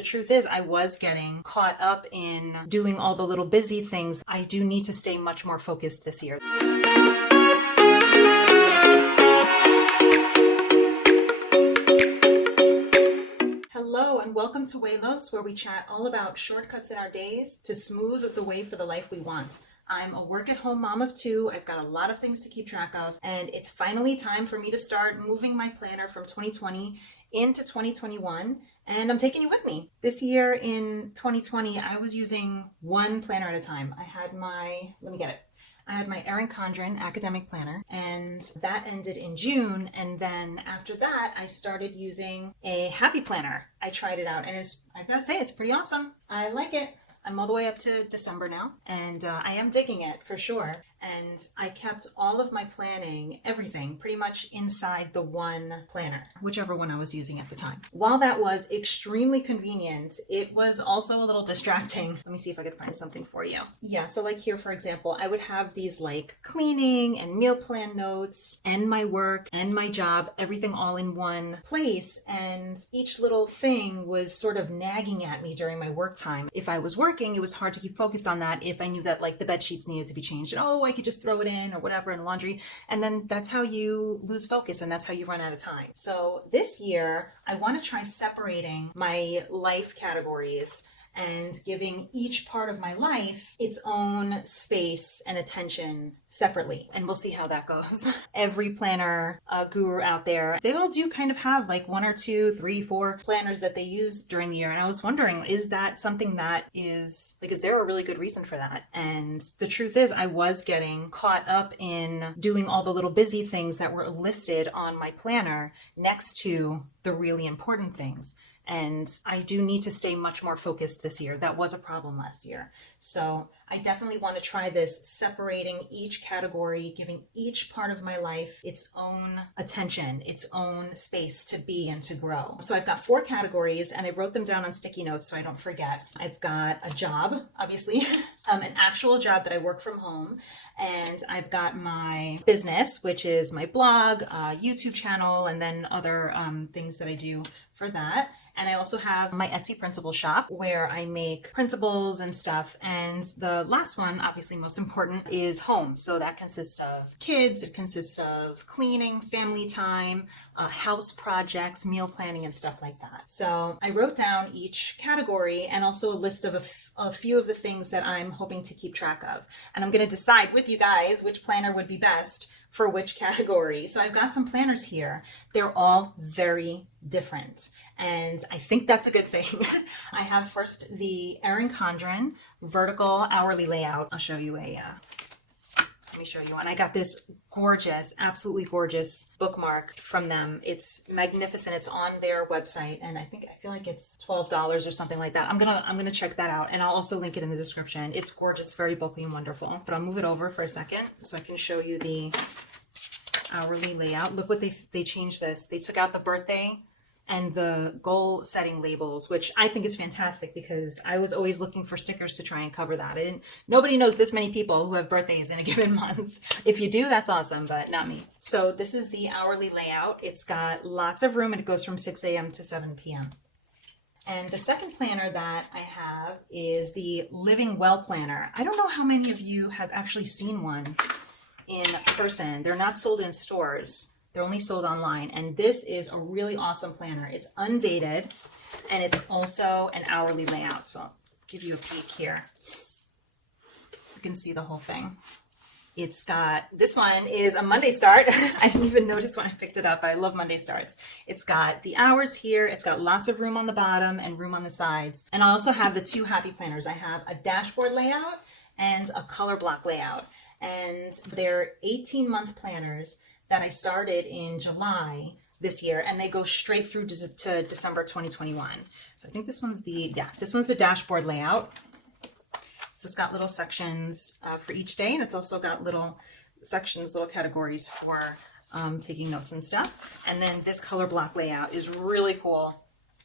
the truth is I was getting caught up in doing all the little busy things. I do need to stay much more focused this year. Hello and welcome to Waylos, where we chat all about shortcuts in our days to smooth the way for the life we want. I'm a work-at-home mom of two. I've got a lot of things to keep track of, and it's finally time for me to start moving my planner from 2020 into 2021, and I'm taking you with me. This year in 2020, I was using one planner at a time. I had my Erin Condren academic planner, and that ended in June. And then after that, I started using a happy planner. I tried it out, and I gotta say, it's pretty awesome. I like it. I'm all the way up to December now, and I am digging it for sure. And I kept all of my planning, everything, pretty much inside the one planner, whichever one I was using at the time. While that was extremely convenient, it was also a little distracting. Let me see if I could find something for you. Yeah, so like here, for example, I would have these like cleaning and meal plan notes and my work and my job, everything all in one place. And each little thing was sort of nagging at me during my work time. If I was working, it was hard to keep focused on that. If I knew that like the bed sheets needed to be changed, I could just throw it in or whatever in laundry. And then that's how you lose focus and that's how you run out of time. So this year, I want to try separating my life categories and giving each part of my life its own space and attention separately. And we'll see how that goes. Every planner guru out there, they all do kind of have like 1 or 2, 3, 4 planners that they use during the year. And I was wondering, is that something that is there a really good reason for that? And the truth is I was getting caught up in doing all the little busy things that were listed on my planner next to the really important things. And I do need to stay much more focused this year. That was a problem last year. So I definitely want to try this, separating each category, giving each part of my life its own attention, its own space to be and to grow. So I've got 4 categories, and I wrote them down on sticky notes so I don't forget. I've got a job, obviously, an actual job that I work from home. And I've got my business, which is my blog, YouTube channel, and then other things that I do for that. And I also have my Etsy printable shop where I make printables and stuff. And the last one, obviously most important, is home. So that consists of kids, it consists of cleaning, family time, house projects, meal planning, and stuff like that. So I wrote down each category and also a list of a few of the things that I'm hoping to keep track of. And I'm going to decide with you guys which planner would be best for which category. So I've got some planners here. They're all very different, and I think that's a good thing. I have first the Erin Condren vertical hourly layout. I'll show you let me show you one. I got this gorgeous, absolutely gorgeous bookmark from them. It's magnificent. It's on their website, and I feel like it's $12 or something like that. I'm gonna check that out, and I'll also link it in the description. It's gorgeous, very bulky and wonderful. But I'll move it over for a second so I can show you the hourly layout. Look what they changed this. They took out the birthday and the goal setting labels, which I think is fantastic because I was always looking for stickers to try and cover that. Nobody knows this many people who have birthdays in a given month. If you do, that's awesome, but not me. So this is the hourly layout. It's got lots of room and it goes from 6 a.m. to 7 p.m. And the second planner that I have is the Living Well planner. I don't know how many of you have actually seen one in person. They're not sold in stores. They're only sold online. And this is a really awesome planner. It's undated and it's also an hourly layout. So I'll give you a peek here. You can see the whole thing. It's got, this one is a Monday start. I didn't even notice when I picked it up, but I love Monday starts. It's got the hours here. It's got lots of room on the bottom and room on the sides. And I also have the 2 happy planners. I have a dashboard layout and a color block layout. And they're 18-month planners that I started in July this year, and they go straight through to December 2021. So I think this one's the dashboard layout. So it's got little sections for each day, and it's also got little sections, little categories for taking notes and stuff. And then this color block layout is really cool.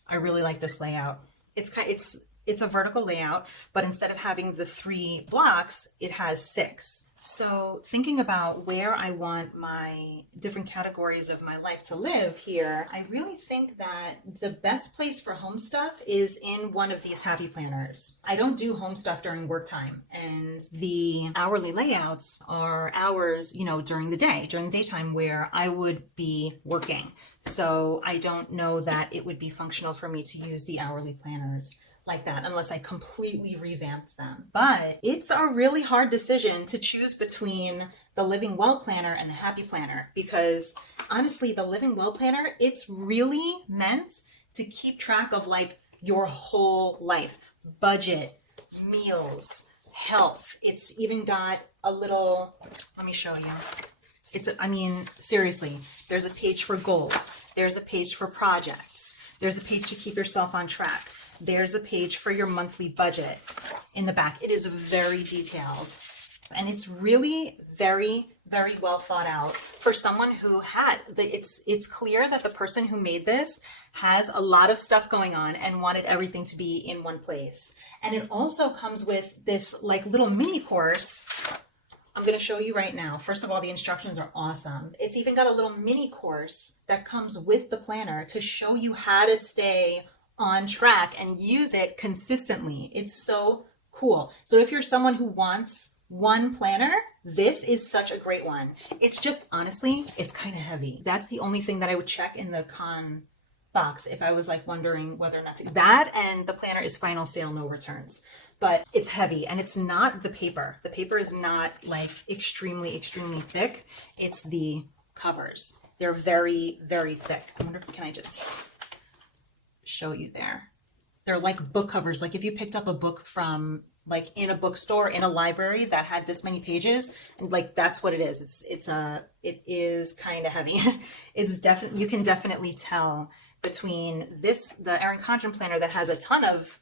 I really like this layout. It's it's a vertical layout, but instead of having the 3 blocks, it has 6. So thinking about where I want my different categories of my life to live here, I really think that the best place for home stuff is in one of these happy planners. I don't do home stuff during work time, and the hourly layouts are hours, during the day, during the daytime where I would be working. So I don't know that it would be functional for me to use the hourly planners like that unless I completely revamped them. But it's a really hard decision to choose between the Living Well Planner and the Happy Planner, because honestly, the Living Well Planner, it's really meant to keep track of like your whole life, budget, meals, health. It's even got a little, let me show you. Seriously, there's a page for goals. There's a page for projects. There's a page to keep yourself on track. There's a page for your monthly budget in the back. It is very detailed, and it's really very, very well thought out for someone who it's clear that the person who made this has a lot of stuff going on and wanted everything to be in one place. And it also comes with this like little mini course. I'm going to show you right now. First of all, the instructions are awesome. It's even got a little mini course that comes with the planner to show you how to stay on track and use it consistently. It's so cool. So if you're someone who wants one planner, this is such a great one. It's just, honestly, it's kind of heavy. That's the only thing that I would check in the con box if I was like wondering whether or not to. That and the planner is final sale, no returns. But it's heavy, and it's not the paper. The paper is not like extremely, extremely thick. It's the covers. They're very, very thick. I wonder if, can I just show you there? They're like book covers. Like if you picked up a book from like in a bookstore, in a library that had this many pages, and like that's what it is. It is kind of heavy. It's definitely, you can definitely tell between the Erin Condren planner that has a ton of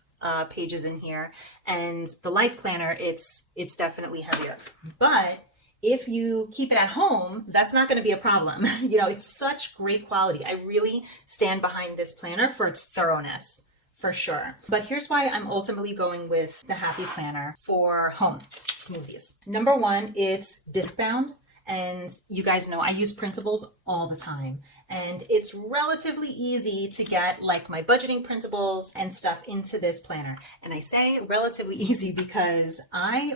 pages in here and the Life Planner, it's definitely heavier. But if you keep it at home, that's not going to be a problem. It's such great quality. I really stand behind this planner for its thoroughness, for sure. But here's why I'm ultimately going with the Happy Planner for home smoothies. Number one, it's disc bound. And you guys know I use printables all the time. And it's relatively easy to get like my budgeting printables and stuff into this planner. And I say relatively easy because I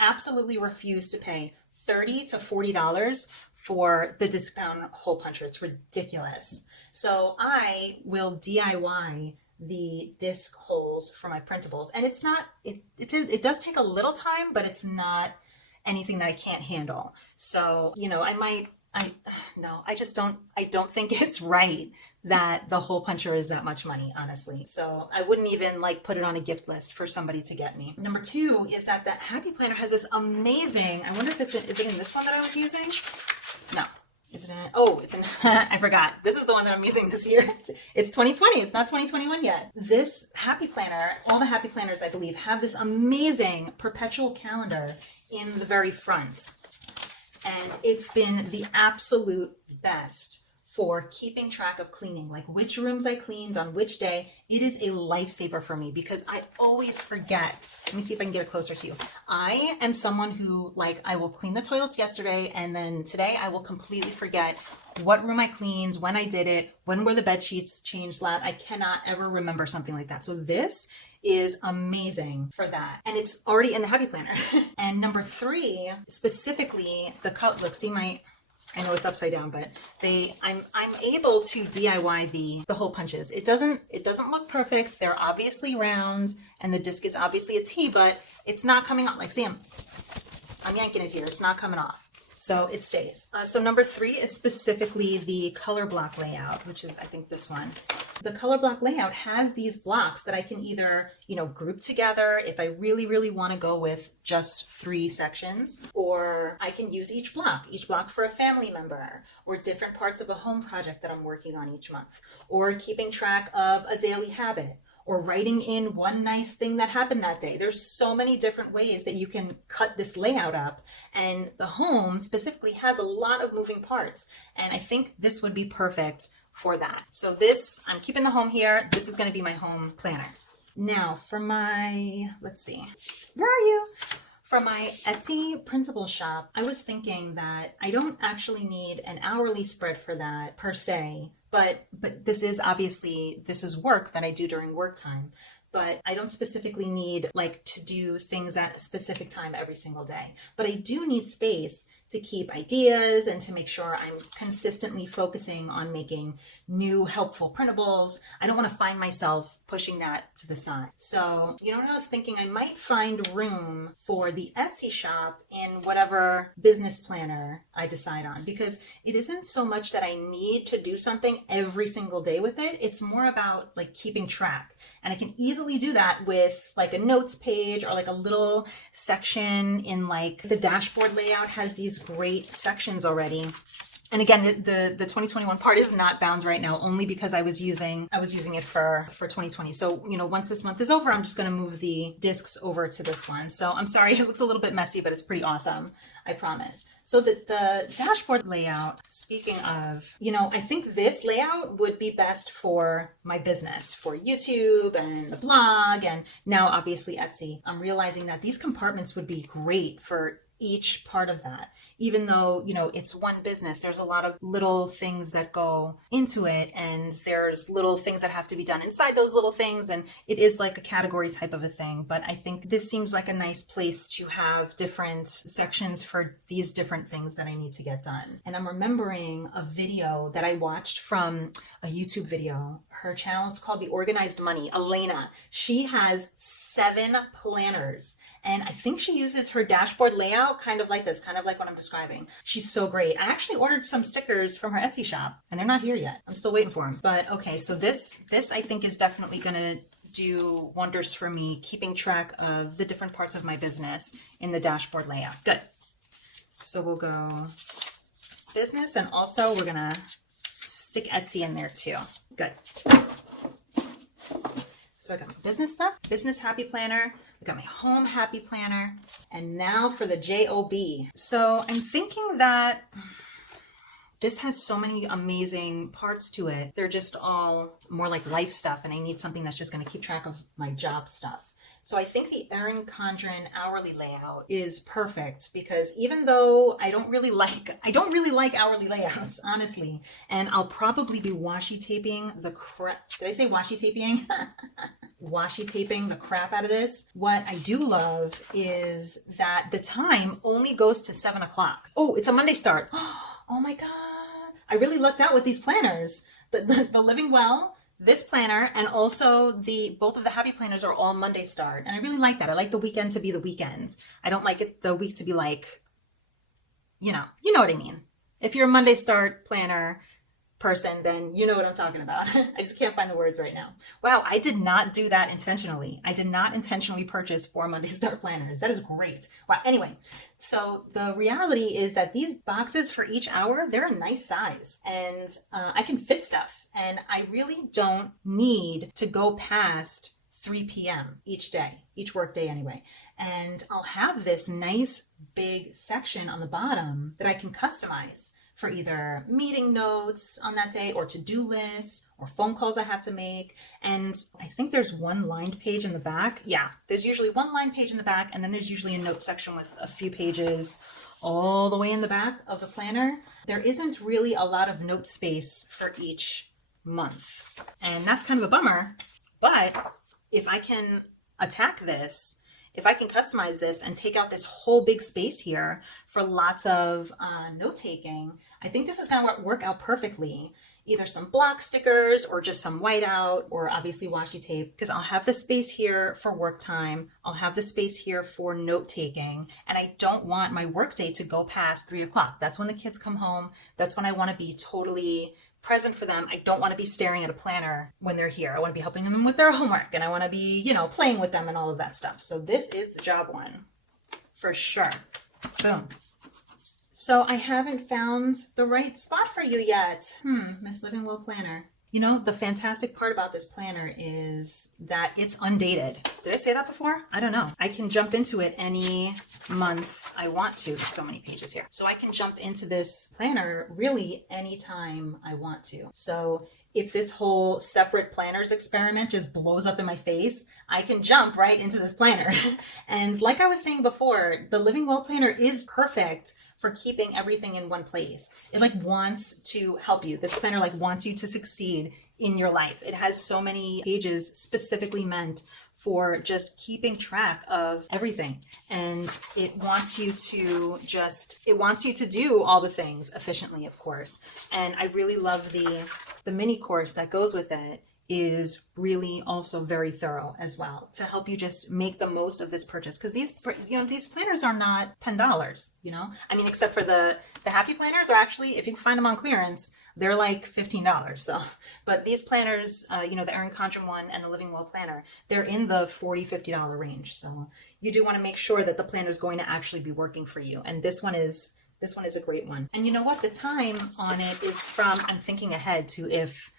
absolutely refuse to pay $30 to $40 for the disc bound hole puncher. It's ridiculous. So I will DIY the disc holes for my printables. And it's not, it does take a little time, but it's not anything that I can't handle. So, I don't think it's right that the hole puncher is that much money, honestly. So I wouldn't even like put it on a gift list for somebody to get me. Number two is that Happy Planner has this amazing, I wonder if is it in this one that I was using? No. Is it in? Oh, it's in, I forgot. This is the one that I'm using this year. It's 2020. It's not 2021 yet. This Happy Planner, all the Happy Planners, I believe, have this amazing perpetual calendar in the very front. And it's been the absolute best for keeping track of cleaning, like which rooms I cleaned on which day. It is a lifesaver for me because I always forget. Let me see if I can get it closer to you. I am someone who I will clean the toilets yesterday, and then today I will completely forget what room I cleaned, when I did it, when were the bed sheets changed last. I cannot ever remember something like that. So this is amazing for that. And it's already in the Happy Planner. And number three, specifically the cut, look, see I know it's upside down, but I'm able to DIY the hole punches. It doesn't look perfect. They're obviously round and the disc is obviously a T, but it's not coming off. Like, see, I'm yanking it here. It's not coming off. So it stays. So number three is specifically the color block layout, which is, I think, this one. The color block layout has these blocks that I can either, group together if I really, really want to go with just 3 sections, or I can use each block for a family member, or different parts of a home project that I'm working on each month, or keeping track of a daily habit, or writing in one nice thing that happened that day. There's so many different ways that you can cut this layout up, and the home specifically has a lot of moving parts, and I think this would be perfect for that. So this, I'm keeping the home here. This is going to be my home planner. Now for my, let's see, where are you? For my Etsy printable shop, I was thinking that I don't actually need an hourly spread for that per se, but this is obviously, this is work that I do during work time. But I don't specifically need like to do things at a specific time every single day. But I do need space to keep ideas and to make sure I'm consistently focusing on making new helpful printables. I don't want to find myself pushing that to the side. So, you know what I was thinking? I might find room for the Etsy shop in whatever business planner I decide on, because it isn't so much that I need to do something every single day with it. It's more about like keeping track. And I can easily do that with like a notes page or like a little section in like the dashboard layout has these great sections already. And again, the 2021 part is not bound right now, only because I was using it for 2020. So, you know, once this month is over, I'm just going to move the discs over to this one. So I'm sorry, it looks a little bit messy, but it's pretty awesome, I promise. So the dashboard layout, speaking of, you know, I think this layout would be best for my business, for YouTube and the blog, and now obviously Etsy. I'm realizing that these compartments would be great for each part of that. Even though, you know, it's one business, there's a lot of little things that go into it, and there's little things that have to be done inside those little things, and it is like a category type of a thing. But I think this seems like a nice place to have different sections for these different things that I need to get done. And I'm remembering a video that I watched from a YouTube video. Her channel is called The Organized Money. Elena, she has 7 planners. And I think she uses her dashboard layout kind of like this, kind of like what I'm describing. She's so great. I actually ordered some stickers from her Etsy shop, and they're not here yet. I'm still waiting for them. But okay, so this I think is definitely going to do wonders for me, keeping track of the different parts of my business in the dashboard layout. Good. So we'll go business, and also we're going to stick Etsy in there too. Good. So I got my business stuff, business happy planner. I got my home happy planner. And now for the JOB. So I'm thinking that this has so many amazing parts to it. They're just all more like life stuff, and I need something that's just going to keep track of my job stuff. So I think the Erin Condren hourly layout is perfect, because even though I don't really like hourly layouts, honestly, and I'll probably be washi taping the crap. Did I say washi taping? Washi taping the crap out of this. What I do love is that the time only goes to 7 o'clock. Oh, it's a Monday start. Oh my God. I really lucked out with these planners. The Living Well, this planner, and also both of the happy planners are all Monday start. And I really like that. I like the weekend to be the weekends. I don't like the week to be like, you know what I mean. If you're a Monday start planner person, then you know what I'm talking about. I just can't find the words right now. Wow, I did not do that intentionally. I did not intentionally purchase 4 Monday Start planners. That is great. Wow. Anyway, so the reality is that these boxes for each hour, they're a nice size, and I can fit stuff, and I really don't need to go past 3 p.m. each day, each work day anyway. And I'll have this nice big section on the bottom that I can customize for either meeting notes on that day, or to-do lists, or phone calls I have to make. And I think there's one lined page in the back. Yeah, there's usually one lined page in the back, and then there's usually a note section with a few pages all the way in the back of the planner. There isn't really a lot of note space for each month, and that's kind of a bummer. But if I can attack this, if I can customize this and take out this whole big space here for lots of note-taking, I think this is going to work out perfectly. Either some block stickers, or just some whiteout, or obviously washi tape, because I'll have the space here for work time. I'll have the space here for note-taking, and I don't want my work day to go past 3 o'clock. That's when the kids come home. That's when I want to be totally present for them. I don't want to be staring at a planner when they're here. I want to be helping them with their homework, and I want to be, playing with them and all of that stuff. So this is the job one for sure. Boom. So I haven't found the right spot for you yet. Miss Living Well Planner. You know, the fantastic part about this planner is that it's undated. Did I say that before? I don't know. I can jump into it any month I want to. There's so many pages here. So I can jump into this planner really anytime I want to. So if this whole separate planners experiment just blows up in my face, I can jump right into this planner. And like I was saying before, the Living Well planner is perfect for keeping everything in one place. It like wants to help you. This planner like wants you to succeed in your life. It has so many pages specifically meant for just keeping track of everything. And it wants you to do all the things efficiently, of course. And I really love the mini course that goes with it is really also very thorough as well to help you just make the most of this purchase, because these planners are not $10, I mean, except for the happy planners are actually, if you can find them on clearance, they're like $15. So, but these planners, the Erin Condren one and the Living Well planner, they're in the $40-50 range. So you do want to make sure that the planner is going to actually be working for you. And this one is a great one. And you know what? The time on it is from, I'm thinking ahead to if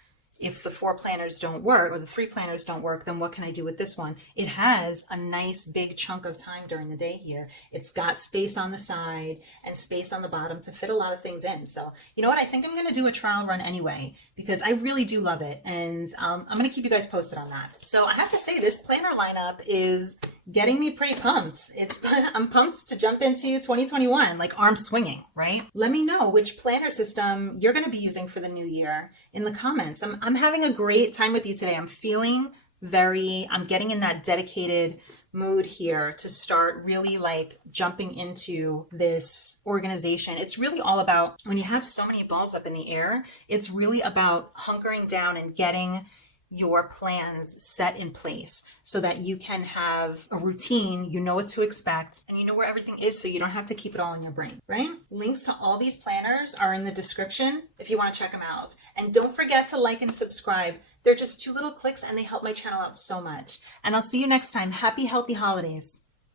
the 4 planners don't work or the 3 planners don't work, then what can I do with this one? It has a nice big chunk of time during the day here. It's got space on the side and space on the bottom to fit a lot of things in. So you know what? I think I'm going to do a trial run anyway, because I really do love it. And I'm going to keep you guys posted on that. So I have to say, this planner lineup is getting me pretty pumped. I'm pumped to jump into 2021, like arm swinging, right? Let me know which planner system you're going to be using for the new year in the comments. I'm having a great time with you today. I'm getting in that dedicated mood here to start really like jumping into this organization. It's really all about, when you have so many balls up in the air, it's really about hunkering down and getting your plans set in place so that you can have a routine, you know what to expect, and you know where everything is, so you don't have to keep it all in your brain, right? Links to all these planners are in the description if you want to check them out. And don't forget to like and subscribe. They're just 2 little clicks and they help my channel out so much. And I'll see you next time. Happy, healthy holidays.